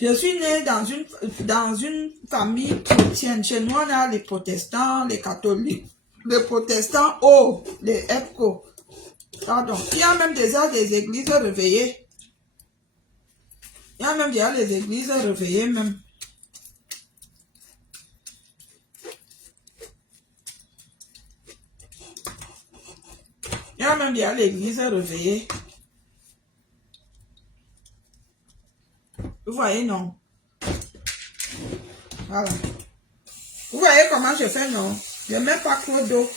je suis née dans une famille chrétienne. Chez nous, on a les protestants, les catholiques. Les protestants, oh, les EPCO. Pardon. Il y a même déjà des églises réveillées. Il y a même déjà les églises réveillées même. Il y a même déjà l'église réveillée. Vous voyez, non? Voilà. Vous voyez comment je fais, non? Je ne mets pas trop d'eau.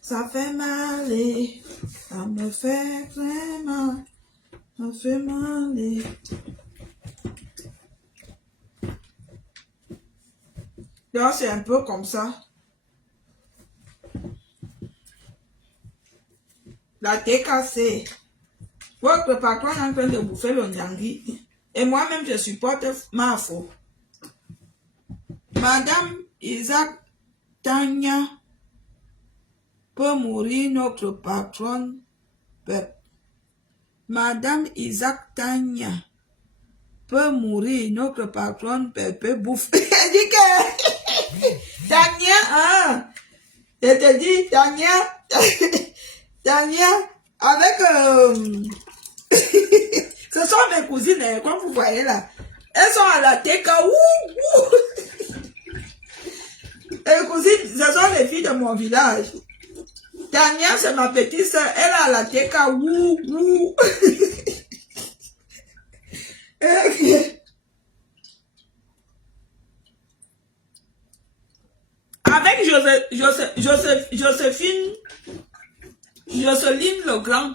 Ça fait mal et ça me fait très mal. Ça fait mal et... Donc c'est un peu comme ça. La thé cassée. Votre patron est en train de bouffer le nyangui. Et moi-même je supporte ma faute. Madame Isaac Tanya peut mourir, notre patronne peut. Madame Isaac Tanya peut mourir, notre patronne peut bouffer. Elle dit que Tanya, hein? Je te dis, Tanya, Tanya, avec ce sont mes cousines, hein, comme vous voyez là. Elles sont à la teca. Et cousines, ce sont les filles de mon village. Tania, c'est ma petite soeur. Elle a la teca. Avec Joséphine Legrand.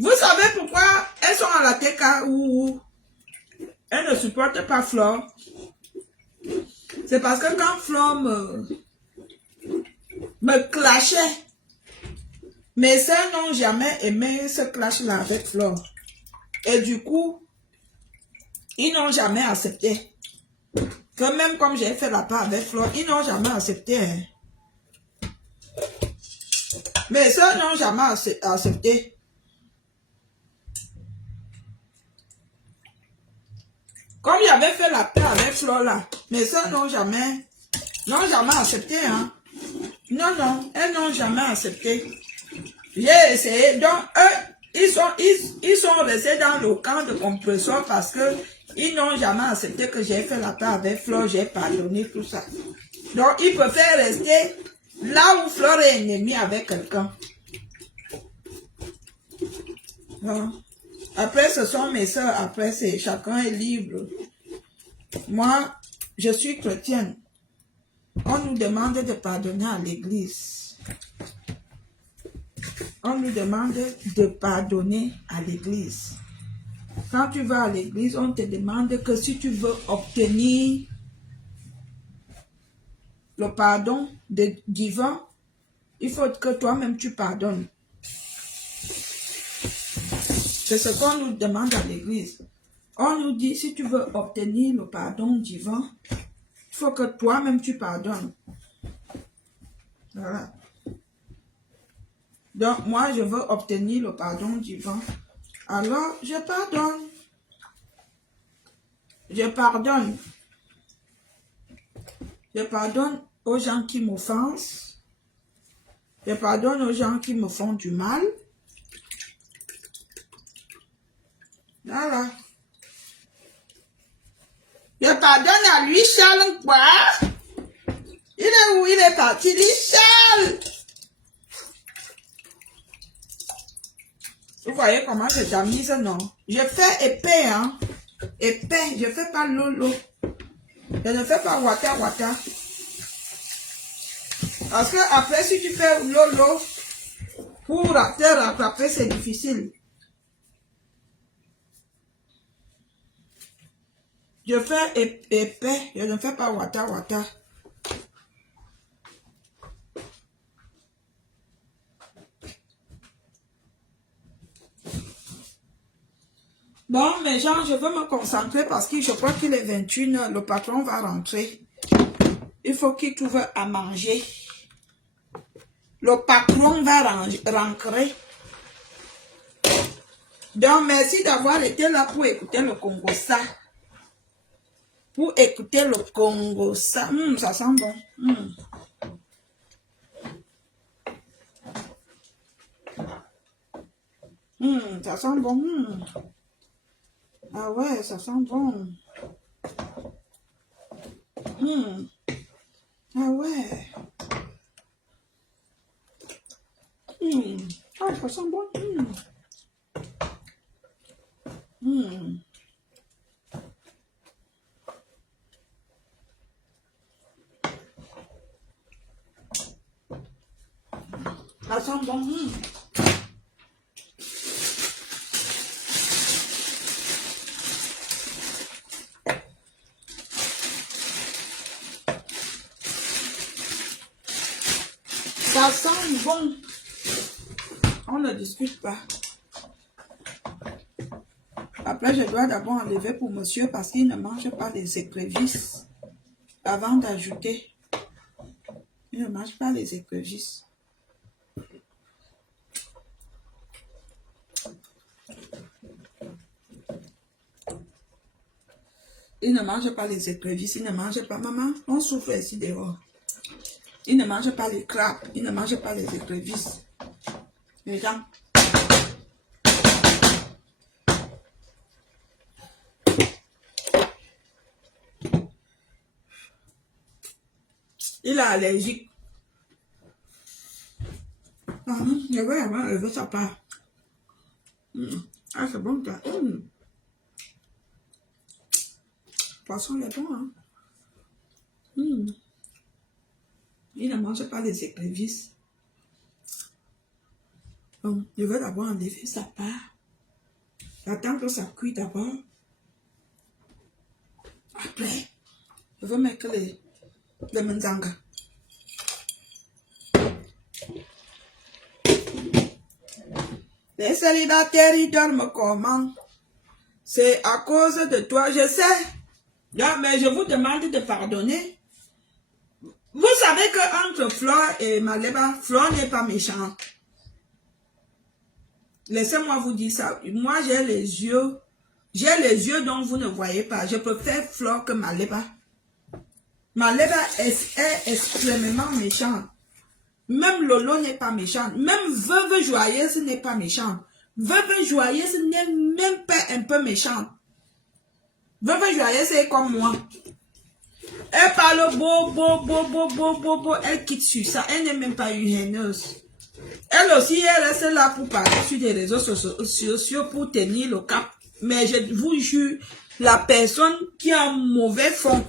Vous savez pourquoi elles sont à la teca elles ne supportent pas Flore? C'est parce que quand Flore me clashait, mes sœurs n'ont jamais aimé ce clash-là avec Flore. Et du coup, ils n'ont jamais accepté. Que même comme j'ai fait la part avec Flore, ils n'ont jamais accepté. Hein. Mes sœurs n'ont jamais accepté. Comme j'avais fait la paix avec Flore là, mes soeurs n'ont jamais accepté. Hein. Non, elles n'ont jamais accepté. J'ai essayé. Donc, eux, ils sont restés dans le camp de compresseur parce que ils n'ont jamais accepté que j'ai fait la paix avec Flore, j'ai pardonné tout ça. Donc, ils préfèrent rester là où Flore est ennemie avec quelqu'un. Après, ce sont mes soeurs. Après, chacun est libre. Moi, je suis chrétienne. On nous demande de pardonner à l'église. On nous demande de pardonner à l'église. Quand tu vas à l'église, on te demande que si tu veux obtenir le pardon divin, il faut que toi-même tu pardonnes. C'est ce qu'on nous demande à l'église. On nous dit, si tu veux obtenir le pardon divin, il faut que toi-même tu pardonnes. Voilà. Donc, moi, je veux obtenir le pardon divin. Alors, je pardonne. Je pardonne. Je pardonne aux gens qui m'offensent. Je pardonne aux gens qui me font du mal. Voilà. Je pardonne à lui, Charles, quoi? Il est où? Il est parti, lui, Charles. Vous voyez comment je tamise, non? Je fais épais, hein? Épais, je ne fais pas lolo. Je ne fais pas wata. Parce que après, si tu fais lolo, pour te rattraper, c'est difficile. Je fais épais, je ne fais pas wata. Bon, mes gens, je veux me concentrer parce que je crois qu'il est 21h, le patron va rentrer. Il faut qu'il trouve à manger. Le patron va rentrer. Donc, merci d'avoir été là pour écouter le Congo ça. Pour écouter le Congo ça. Ça sent bon. Ça sent bon. Ah ouais, ça sent bon. Ah ouais. Ah, ça sent bon. Ça sent bon. Ça sent bon. On ne discute pas. Après, je dois d'abord enlever pour monsieur parce qu'il ne mange pas les écrevisses avant d'ajouter. Il ne mange pas les écrevisses. Il ne mange pas les écrevisses, il ne mange pas. Maman, on souffre ici dehors. Il ne mange pas les crabes, il ne mange pas les écrevisses. Les gens. Il est allergique. Je vais avoir enlevé sa part. Ah, c'est bon, ça. Poisson est bon, hein. Il ne mange pas les écrevisses. Bon, je vais d'abord enlever sa part. J'attends que ça cuit d'abord. Après, je vais mettre les manzangas. Les célibataires, ils dorment comment? C'est à cause de toi, je sais. Non, mais je vous demande de pardonner. Vous savez qu'entre Flore et Maleba, Flore n'est pas méchant. Laissez-moi vous dire ça. Moi, j'ai les yeux dont vous ne voyez pas. Je préfère Flore que Maleba. Maleba est extrêmement méchante. Même Lolo n'est pas méchante. Même Veuve Joyeuse n'est pas méchante. Veuve Joyeuse n'est même pas un peu méchante. Veuve Joyeuse est comme moi. Elle parle beau. Elle quitte sur ça. Elle n'est même pas une haineuse. Elle aussi, elle reste là pour parler sur des réseaux sociaux pour tenir le cap. Mais je vous jure, la personne qui a un mauvais fond,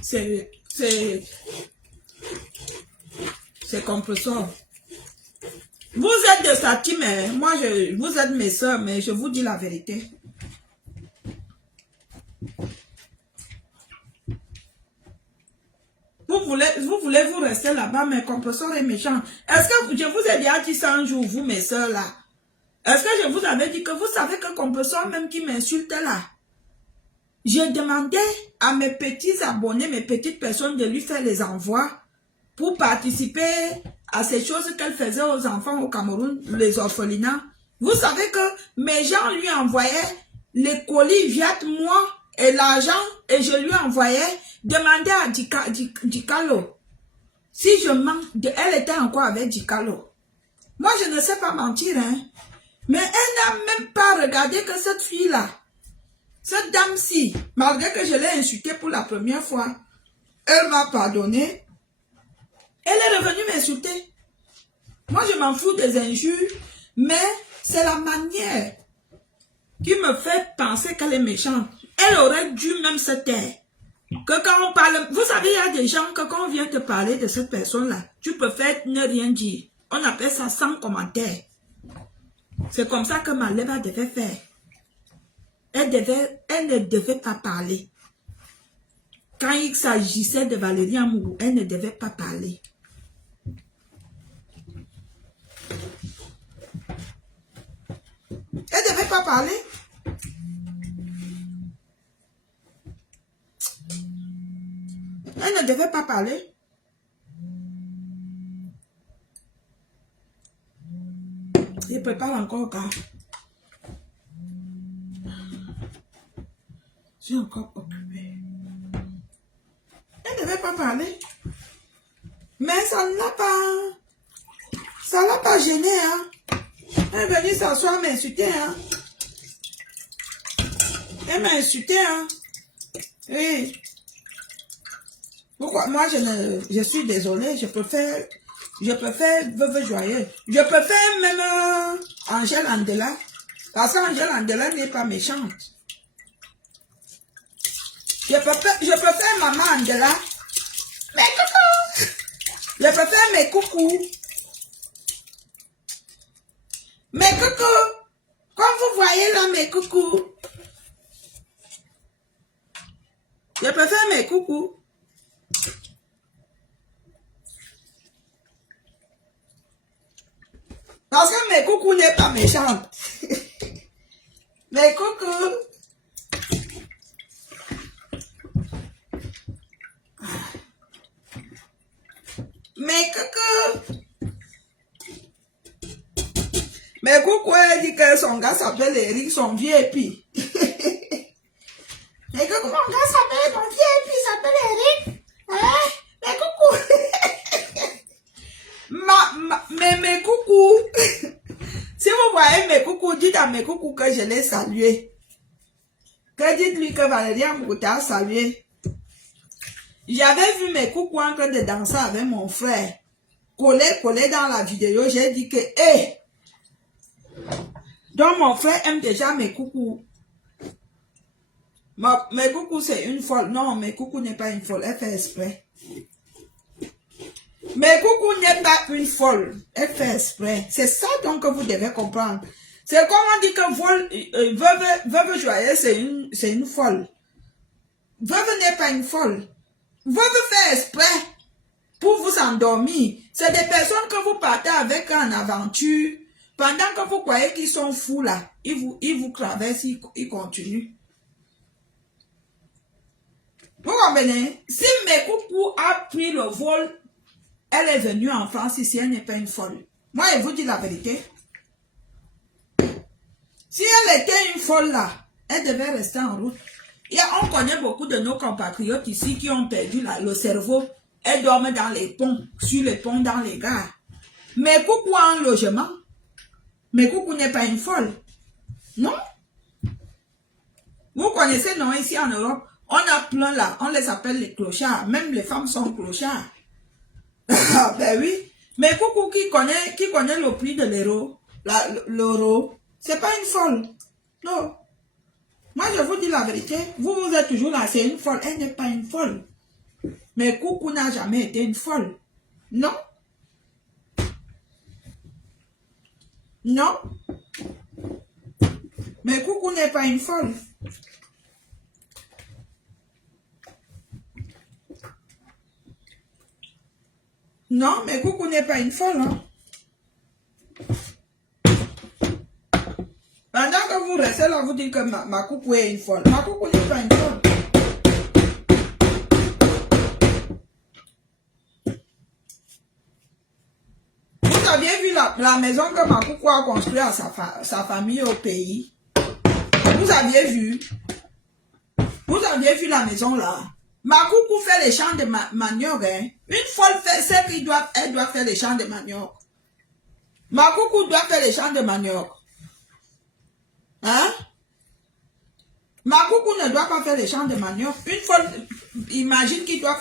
c'est compresseur. Vous êtes de sa team, hein? Moi, vous êtes mes soeurs, mais je vous dis la vérité. Vous voulez vous rester là-bas, mais compresseur est méchant. Est-ce que je vous ai déjà dit ça un jour, vous, mes soeurs, là? Est-ce que je vous avais dit que vous savez que compresseur même qui m'insulte là? J'ai demandé à mes petits abonnés, mes petites personnes de lui faire les envois pour participer à ces choses qu'elle faisait aux enfants au Cameroun, les orphelinats. Vous savez que mes gens lui envoyaient les colis via moi et l'argent et je lui envoyais demander à Dicalo. Si je mens, elle était encore avec Dicalo. Moi, je ne sais pas mentir, hein. Mais elle n'a même pas regardé que cette fille-là, cette dame-ci, malgré que je l'ai insultée pour la première fois, elle m'a pardonné. Elle est revenue m'insulter. Moi, je m'en fous des injures, mais c'est la manière qui me fait penser qu'elle est méchante. Elle aurait dû même se taire. Que quand on parle, vous savez, il y a des gens que quand on vient te parler de cette personne-là, tu peux faire ne rien dire. On appelle ça sans commentaire. C'est comme ça que Maleba devait faire. Elle ne devait pas parler. Quand il s'agissait de Valérie Amourou, elle ne devait pas parler. Elle ne devait pas parler. Elle ne devait pas parler. Je prépare encore car je suis encore occupée. Elle ne devait pas parler. Mais ça l'a pas gêné, hein. Elle est venue s'asseoir, m'insulter, hein. Elle m'a insulté, hein. Oui. Pourquoi? Moi, je suis désolée. Je préfère Veuve Joyeux. Je préfère même Angèle Andela. Parce qu'Angèle Andela n'est pas méchante. Je préfère Maman Andela. Mais coucou! Je préfère mes coucous. Mes coucous. Comme vous voyez là, mes coucous. Je préfère mes coucous. Parce que mes coucous n'est pas méchante. Mes coucous. Mes coucous. Mes coucous, elle dit que son gars s'appelle Eric, son vieux épi. Mais coucou, mon gars s'appelle, mon vieux épi s'appelle Eric. Hein? Mais coucou. Mes coucous. Si vous voyez mes coucous, dites à mes coucous que je l'ai salué. Que dites-lui que Valérie Mbouta a salué. J'avais vu mes coucous en train de danser avec mon frère. Collé dans la vidéo, j'ai dit que, hé! Donc mon frère aime déjà mes coucous. Mes coucous c'est une folle. Non, mes coucous n'est pas une folle, elle fait exprès. Mes coucous n'est pas une folle, elle fait exprès. C'est ça donc que vous devez comprendre. C'est comme on dit que Veuve Joyeuse c'est une folle. Veuve n'est pas une folle. Veuve fait exprès pour vous endormir. C'est des personnes que vous partez avec en aventure. Pendant que vous croyez qu'ils sont fous là, ils vous traversent, ils continuent. Vous comprenez? Si mes coucous a pris le vol, elle est venue en France ici, elle n'est pas une folle. Moi, je vous dis la vérité. Si elle était une folle là, elle devait rester en route. Et on connaît beaucoup de nos compatriotes ici qui ont perdu le cerveau. Elles dorment dans les ponts, sur les ponts, dans les gares. Mais coucou en logement. Mais coucou n'est pas une folle. Non? Vous connaissez, non, ici en Europe, on a plein là, on les appelle les clochards. Même les femmes sont clochards. Ben oui. Mais coucou qui connaît le prix de l'euro, c'est pas une folle. Non. Moi, je vous dis la vérité. Vous êtes toujours là, c'est une folle. Elle n'est pas une folle. Mais coucou n'a jamais été une folle. Non. Non. Mais coucou n'est pas une folle. Non, mais coucou n'est pas une folle. Hein. Pendant que vous restez là, vous dites que ma coucou est une folle. Ma coucou n'est pas une folle. Vous aviez vu la maison que ma coucou a construite à sa famille au pays. Vous aviez vu. Vous aviez vu la maison là. Ma coucou fait les champs de manioc. Hein. Une folle fait, c'est qu'elle doit faire les champs de manioc. Ma coucou doit faire les champs de manioc. Hein? Ma coucou ne doit pas faire les champs de manioc. Une folle, imagine qu'il doit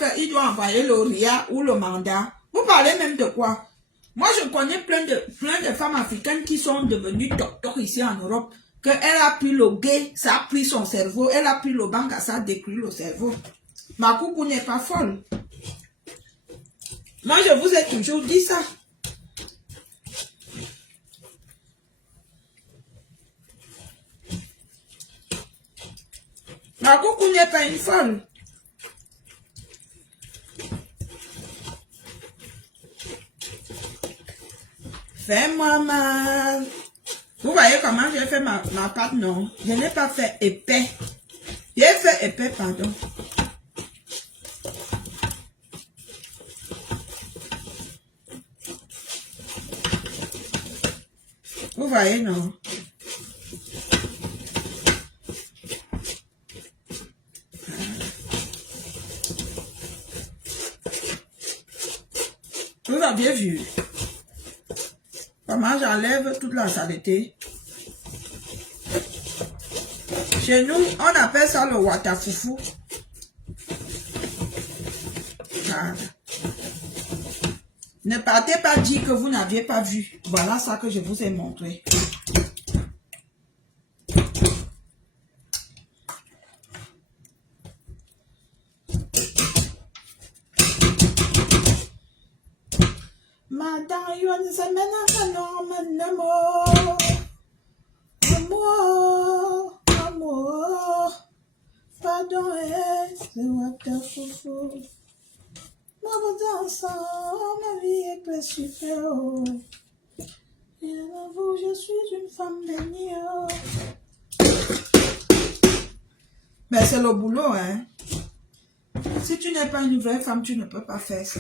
envoyer le RIA ou le mandat. Vous parlez même de quoi? Moi, je connais plein de femmes africaines qui sont devenues docteurs ici en Europe. Qu'elle a pris le gay, ça a pris son cerveau. Elle a pris le banque, ça a détruit le cerveau. Ma coucou n'est pas folle. Moi, je vous ai toujours dit ça. Ma coucou n'est pas une folle. Fais-moi mal. Vous voyez comment j'ai fait ma pâte, non? Je n'ai pas fait épais. J'ai fait épais, pardon. Vous Vous voyez, non? Vous avez vu comment j'enlève toute la saleté. Chez nous, on appelle ça le watafoufou. Voilà. Ne partez pas dire que vous n'aviez pas vu. Voilà ça que je vous ai montré. Madame, you want to say, amour, amour, pardon, c'est watafoufou. Ma vie est précieuse. Et vous, je suis une femme bénie. Mais c'est le boulot, hein. Si tu n'es pas une vraie femme, tu ne peux pas faire ça.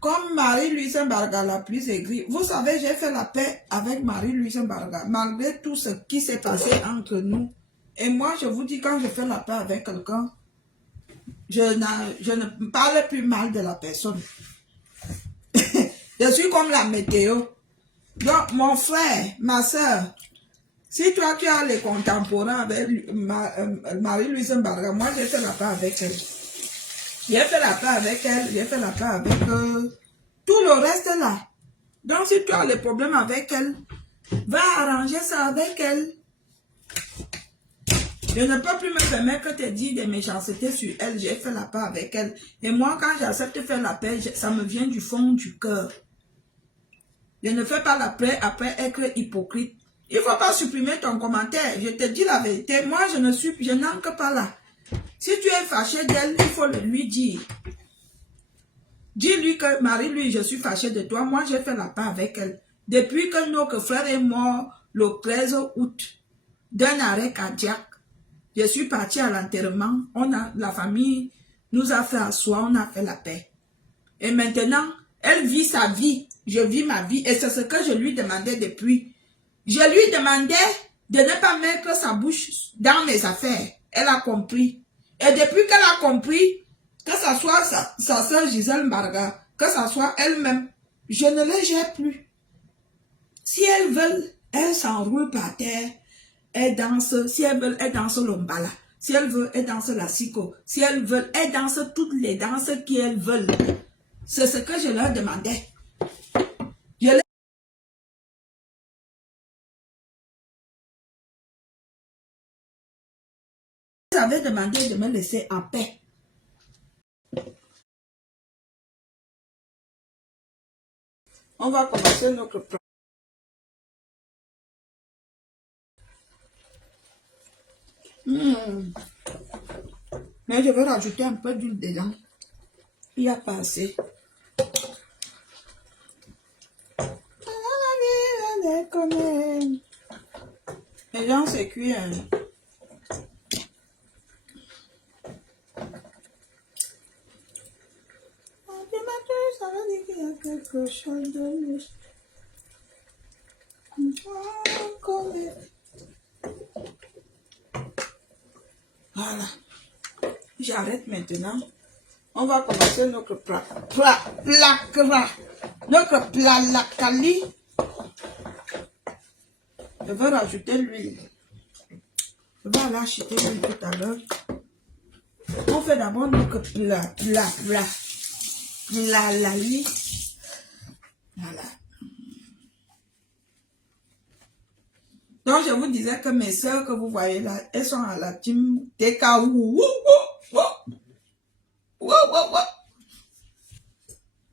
Comme Marie-Louise Mbarga la plus aigrie. Vous savez, j'ai fait la paix avec Marie-Louise Mbarga. Malgré tout ce qui s'est passé entre nous. Et moi, je vous dis, quand je fais la paix avec quelqu'un, je ne parle plus mal de la personne. Je suis comme la météo. Donc, mon frère, ma soeur, si toi tu as les contemporains avec Marie-Louise Mbarga, moi j'ai fait la paix avec elle. J'ai fait la paix avec elle, j'ai fait la paix avec tout le reste là. Donc, si tu as les problèmes avec elle, va arranger ça avec elle. Je ne peux plus me permettre de te dire des méchancetés sur elle. J'ai fait la paix avec elle. Et moi, quand j'accepte de faire la paix, ça me vient du fond du cœur. Je ne fais pas la paix après être hypocrite. Il ne faut pas supprimer ton commentaire. Je te dis la vérité. Moi, je n'entre pas là. Si tu es fâché d'elle, il faut le lui dire. Dis-lui que Marie-Louise, je suis fâché de toi. Moi, j'ai fait la paix avec elle. Depuis que notre frère est mort le 13 août d'un arrêt cardiaque, je suis partie à l'enterrement. La famille nous a fait asseoir, on a fait la paix. Et maintenant, elle vit sa vie. Je vis ma vie. Et c'est ce que je lui demandais depuis. Je lui demandais de ne pas mettre sa bouche dans mes affaires. Elle a compris. Et depuis qu'elle a compris, que ce soit sa soeur Gisèle Mbarga, que ce soit elle-même, je ne les gère plus. Si elles veulent, elles s'enroulent par terre. Elles dansent, si elles veulent, elles dansent l'ombala. Si elles veulent, elles dansent la siko. Si elles veulent, elles dansent toutes les danses qu'elles veulent. C'est ce que je leur demandais. Je leur avais demandé de me laisser en paix. On va commencer notre plan. Mais je vais rajouter un peu d'huile dedans. Il n'y a pas assez. Les gens c'est cuit. Ça veut dire qu'il y a quelque chose de louche. Voilà. J'arrête maintenant. On va commencer notre plat. Notre plat lacali. Je vais rajouter l'huile. Je vais aller acheter l'huile tout à l'heure. On fait d'abord notre lali. Voilà. Donc, je vous disais que mes soeurs que vous voyez là, elles sont à la team TK.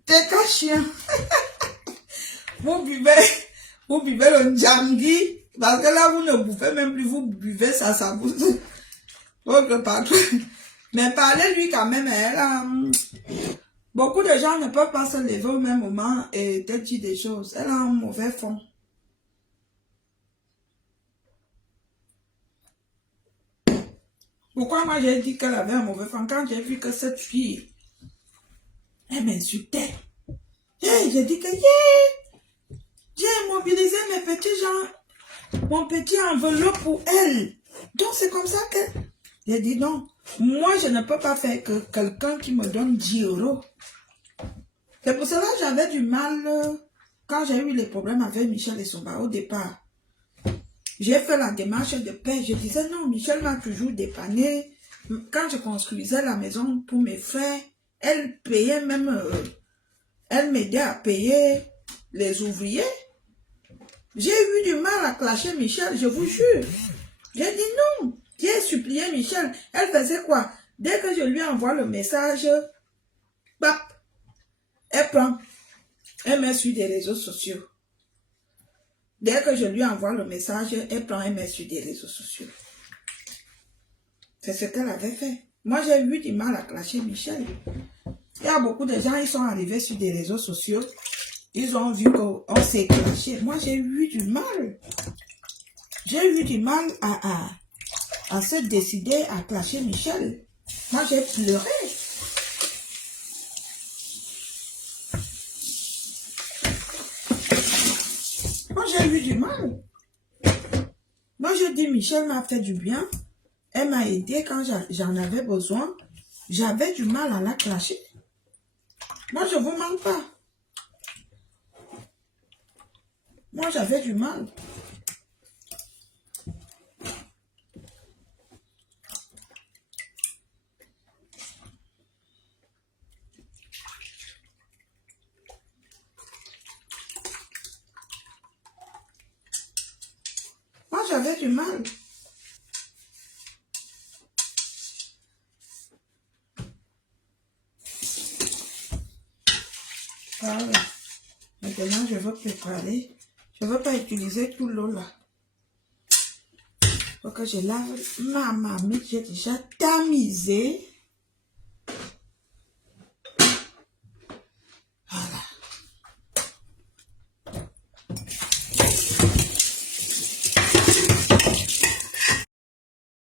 TK chien. Vous buvez le njamgi. Parce que là, vous ne buvez même plus, vous buvez ça vous. Votre patron. Mais parlez-lui quand même, elle a... Beaucoup de gens ne peuvent pas se lever au même moment et te dire des choses. Elle a un mauvais fond. Pourquoi moi j'ai dit qu'elle avait un mauvais fond? Quand j'ai vu que cette fille, elle m'insultait. Hey, j'ai dit que yeah, j'ai mobilisé mes petits gens, mon petit enveloppe pour elle. Donc c'est comme ça que j'ai dit non. Moi, je ne peux pas faire que quelqu'un qui me donne 10 euros. C'est pour cela que j'avais du mal quand j'ai eu les problèmes avec Michel et Somba au départ. J'ai fait la démarche de paix. Je disais non, Michel m'a toujours dépanné. Quand je construisais la maison pour mes frères, elle payait même, elle m'aidait à payer les ouvriers. J'ai eu du mal à clasher Michel, je vous jure. J'ai dit non. J'ai supplié Michel. Elle faisait quoi? Dès que je lui envoie le message, pap, elle prend. Elle met sur des réseaux sociaux. Dès que je lui envoie le message, elle prend, elle met sur des réseaux sociaux. C'est ce qu'elle avait fait. Moi, j'ai eu du mal à clasher Michel. Il y a beaucoup de gens, ils sont arrivés sur des réseaux sociaux. Ils ont vu qu'on s'est clashé. Moi, j'ai eu du mal. J'ai eu du mal à se décider à clasher Michel. Moi, j'ai pleuré. Moi, j'ai eu du mal. Moi, je dis, Michel m'a fait du bien. Elle m'a aidé quand j'en avais besoin. J'avais du mal à la clasher. Moi, je ne vous manque pas. Moi, j'avais du mal. Moi, j'avais du mal. Voilà. Maintenant, je veux préparer. Je ne veux pas utiliser tout l'eau là. Faut que je lave ma marmite. J'ai déjà tamisé.